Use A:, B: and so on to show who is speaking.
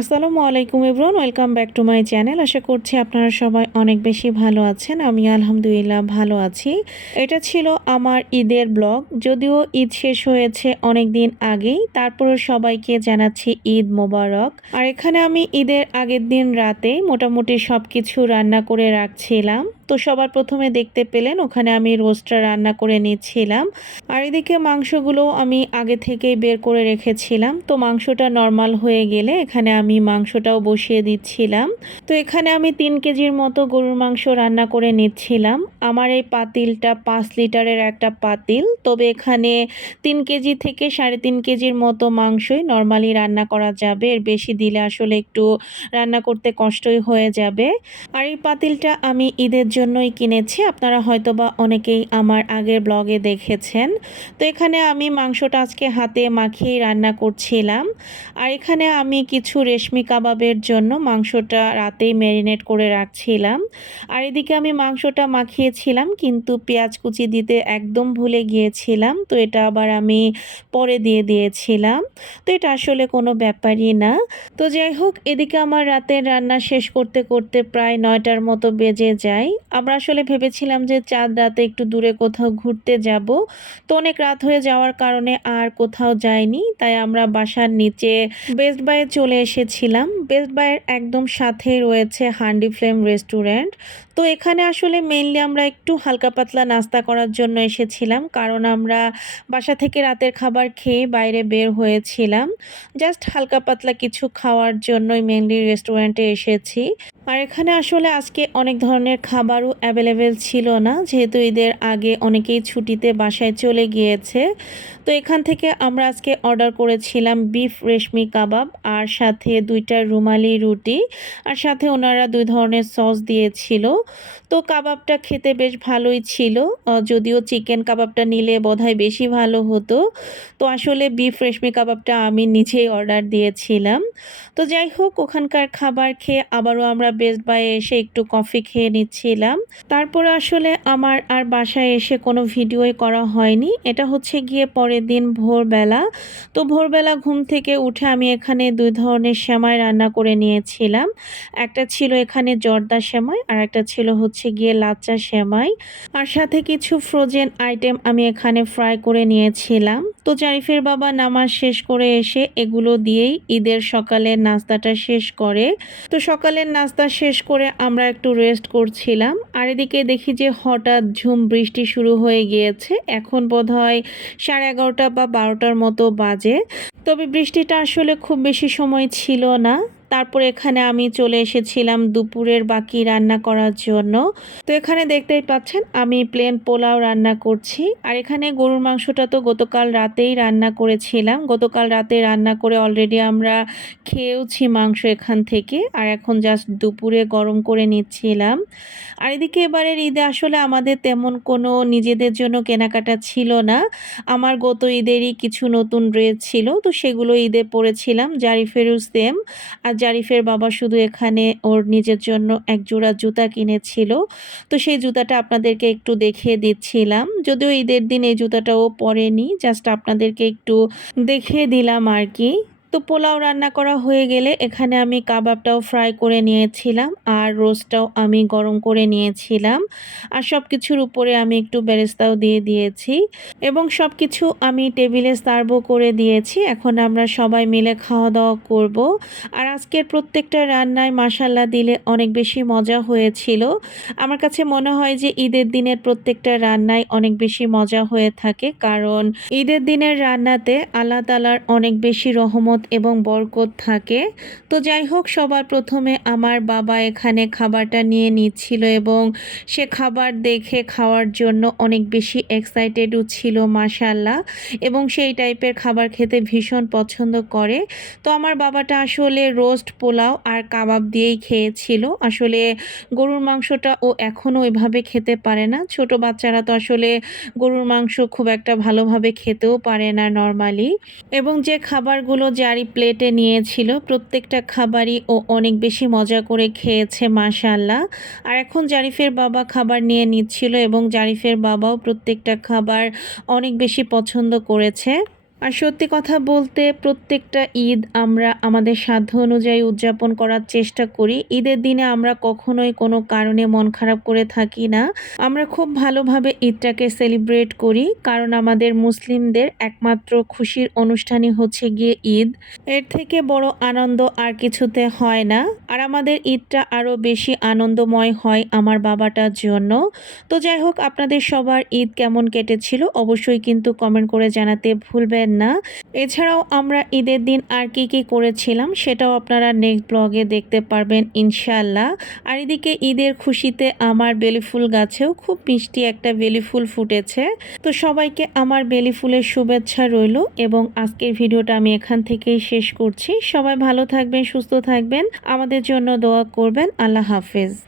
A: আসসালামু আলাইকুম everyone welcome back to my channel. আশা করছি আপনারা সবাই অনেক বেশি ভালো আছেন। আমি আলহামদুলিল্লাহ ভালো আছি। এটা ছিল আমার ঈদের ব্লগ। যদিও ঈদ শেষ হয়েছে অনেক দিন আগেই, তারপরও সবাইকে জানাচ্ছি ঈদ মোবারক। আর এখানে আমি ঈদের আগের দিন রাতে মোটামুটি সব কিছু রান্না করে রাখছিলাম। তো সবার প্রথমে দেখতে পেলেন, ওখানে আমি রোস্টটা রান্না করে নিচ্ছিলাম। আর এদিকে মাংসগুলো আমি আগে থেকেই বের করে রেখেছিলাম। তো মাংসটা নর্মাল হয়ে গেলে এখানে আমি মাংসটাও বসিয়ে দিচ্ছিলাম। তো এখানে আমি তিন কেজির মতো গরুর মাংস রান্না করে নিচ্ছিলাম। আমার এই পাতিলটা পাঁচ লিটারের একটা পাতিল। তবে এখানে তিন কেজি থেকে সাড়ে তিন কেজির মতো মাংসই নর্মালি রান্না করা যাবে। এর বেশি দিলে আসলে একটু রান্না করতে কষ্টই হয়ে যাবে। আর এই পাতিলটা আমি ঈদের জন্যই কিনেছি। আপনারা হয়তো বা অনেকেই আমার আগের ব্লগে দেখেছেন। তো এখানে আমি মাংসটা আজকে হাতে মাখিয়ে রান্না করছিলাম। আর এখানে আমি কিছু রেশমি কাবাবের জন্য মাংসটা রাতেই ম্যারিনেট করে রাখছিলাম। আর এদিকে আমি মাংসটা মাখিয়েছিলাম, কিন্তু পেঁয়াজ কুচি দিতে একদম ভুলে গিয়েছিলাম। তো এটা আবার আমি পরে দিয়ে দিয়েছিলাম। তো এটা আসলে কোনো ব্যাপারই না। তো যাই হোক, এদিকে আমার রাতের রান্না শেষ করতে করতে প্রায় নয়টার মতো বেজে যায়। আমরা আসলে ভেবেছিলাম যে চাঁদ রাতে একটু দূরে কোথাও ঘুরতে যাব। তো অনেক রাত হয়ে যাওয়ার কারণে আর কোথাও যাইনি। তাই আমরা বাসার নিচে বেস্ট বাইয়ে চলে এসেছিলাম। বেস্ট বাইয়ের একদম সাথে রয়েছে হান্ডি ফ্লেম রেস্টুরেন্ট তো এখানে আসলে মেনলি আমরা একটু হালকা পাতলা নাস্তা করার জন্য এসেছিলাম। কারণ আমরা বাসা থেকে রাতের খাবার খেয়ে বাইরে বের হয়েছিলাম। জাস্ট হালকা পাতলা কিছু খাওয়ার জন্যই মেনলি রেস্টুরেন্টে এসেছি। আর এখানে আসলে আজকে অনেক ধরনের খাবারও অ্যাভেলেবেল ছিল না। যেহেতু ঈদের আগে অনেকেই ছুটিতে বাসায় চলে গিয়েছে। তো এখান থেকে আমরা আজকে অর্ডার করেছিলাম বিফ রেশমি কাবাব আর সাথে দুইটা রুমালি রুটি আর সাথে ওনারা দুই ধরনের সস দিয়েছিল। তো কাবাবটা খেতে বেশ ভালোই ছিল। যদিও চিকেন কাবাবটা নিলে বোধহয় বেশি ভালো হতো। তো আসলে বিফ রেশমি কাবাবটা আমি নিজেই অর্ডার দিয়েছিলাম। তো যাই হোক, ওখানকার খাবার খেয়ে আবারও আমরা বেস্ট বাইয়ে এসে একটু কফি খেয়ে নিচ্ছিলাম। তারপরে আসলে আমার আর বাসায় এসে কোনো ভিডিওই করা হয়নি। এটা হচ্ছে গিয়ে পরের দিন ভোরবেলা। তো ভোরবেলা ঘুম থেকে উঠে আমি এখানে দুই ধরনের সেমাই রান্না করে নিয়েছিলাম। একটা ছিল এখানে জর্দা সেমাই, আর একটা ছিল হচ্ছে গিয়ে লাচ্চা সেমাই। আর সাথে কিছু ফ্রোজেন আইটেম আমি এখানে ফ্রাই করে নিয়েছিলাম। তো জারিফের বাবা নামাজ শেষ করে এসে এগুলো দিয়েই ঈদের সকালের নাস্তাটা শেষ করে। তো সকালের নাস্তা শেষ করে আমরা একটু রেস্ট করছিলাম। আর এদিকে দেখি যে হঠাৎ ঝুম বৃষ্টি শুরু হয়ে গিয়েছে। এখন বোধ হয় সাড়ে এগারোটা বা বারোটার মতো বাজে। তবে বৃষ্টিটা আসলে খুব বেশি সময় ছিল না। তারপর এখানে আমি চলে এসেছিলাম দুপুরের বাকি রান্না করার জন্য। তো এখানে দেখতেই পাচ্ছেন, আমি প্লেন পোলাও রান্না করছি। আর এখানে গরুর মাংসটা তো গতকাল রাতেই রান্না করেছিলাম। গতকাল রাতে রান্না করে অলরেডি আমরা খেয়েওছি মাংস এখান থেকে। আর এখন জাস্ট দুপুরে গরম করে নিচ্ছিলাম। আর এদিকে এবারের ঈদে আসলে আমাদের তেমন কোনো নিজেদের জন্য কেনাকাটা ছিল না। আমার গত ঈদেরই কিছু নতুন ড্রেস ছিল, তো সেগুলো ঈদে পরেছিলাম জারিফেরও সেম। আর জারিফের বাবা শুধু এখানে ওর নিজের জন্য এক জোড়া জুতা কিনেছিল। তো সেই জুতাটা আপনাদেরকে একটু দেখিয়ে দিচ্ছিলাম। যদিও ঈদের দিন এই জুতাটাও পরেনি জাস্ট আপনাদেরকে একটু দেখিয়ে দিলাম আর কি। তো পোলাও রান্না করা হয়ে গেলে এখানে আমি কাবাবটাও ফ্রাই করে নিয়েছিলাম আর রোস্টটাও আমি গরম করে নিয়েছিলাম। আর সব কিছুর উপরে আমি একটু বেরেস্তাও দিয়ে দিয়েছি এবং সব কিছু আমি টেবিলে সার্ভও করে দিয়েছি। এখন আমরা সবাই মিলে খাওয়া দাওয়া করব। আর আজকের প্রত্যেকটা রান্নায় মাসাল্লা দিলে অনেক বেশি মজা হয়েছিল। আমার কাছে মনে হয় যে ঈদের দিনের প্রত্যেকটা রান্নায় অনেক বেশি মজা হয়ে থাকে কারণ ঈদের দিনের রান্নাতে আল্লাহ তালার অনেক বেশি রহমত এবং বরকত থাকে। তো যাই হোক, সবার প্রথমে আমার বাবা এখানে খাবারটা নিয়ে নিচ্ছিল এবং সে খাবার দেখে খাওয়ার জন্য অনেক বেশি এক্সাইটেডও ছিল মাশাল্লাহ এবং সেই টাইপের খাবার খেতে ভীষণ পছন্দ করে। তো আমার বাবাটা আসলে রোস্ট পোলাও আর কাবাব দিয়েই খেয়েছিল। আসলে গরুর মাংসটা ও এখনও ওইভাবে খেতে পারে না। ছোট বাচ্চারা তো আসলে গরুর মাংস খুব একটা ভালোভাবে খেতেও পারে না নর্মালি এবং যে খাবারগুলো জারি প্লেটে নিয়েছিল। প্রত্যেকটা খাবারই ও অনেক বেশি মজা করে খেয়েছে মাশাল্লাহ আর এখন জারিফের বাবা খাবার নিয়ে নিচ্ছিল এবং জারিফের বাবাও প্রত্যেকটা খাবার অনেক বেশি পছন্দ করেছে। আর সত্যি কথা বলতে প্রত্যেকটা ঈদ আমরা আমাদের সাধ্য অনুযায়ী উদযাপন করার চেষ্টা করি। ঈদের দিনে আমরা কখনোই কোনো কারণে মন খারাপ করে থাকি না। আমরা খুব ভালোভাবে ঈদটাকে সেলিব্রেট করি, কারণ আমাদের মুসলিমদের একমাত্র খুশির অনুষ্ঠানই হচ্ছে গিয়ে ঈদ। এর থেকে বড় আনন্দ আর কিছুতে হয় না। আর আমাদের ঈদটা আরও বেশি আনন্দময় হয় আমার বাবাটার জন্য। তো যাই হোক, আপনাদের সবার ঈদ কেমন কেটেছিল অবশ্যই কিন্তু কমেন্ট করে জানাতে ভুলবেন না। এছাড়াও আমরা ঈদের দিন আর কি কি করেছিলাম সেটাও আপনারা নেক্সট ব্লগে দেখতে পারবেন ইনশাল্লাহ আর এদিকে ঈদের খুশিতে আমার বেলি ফুল গাছেও খুব মিষ্টি একটা বেলি ফুল ফুটেছে। তো সবাইকে আমার বেলি ফুলের শুভেচ্ছা রইল এবং আজকের ভিডিওটা আমি এখান থেকেই শেষ করছি। সবাই ভালো থাকবেন, সুস্থ থাকবেন। আমাদের জন্য দোয়া করবেন। আল্লাহ হাফেজ।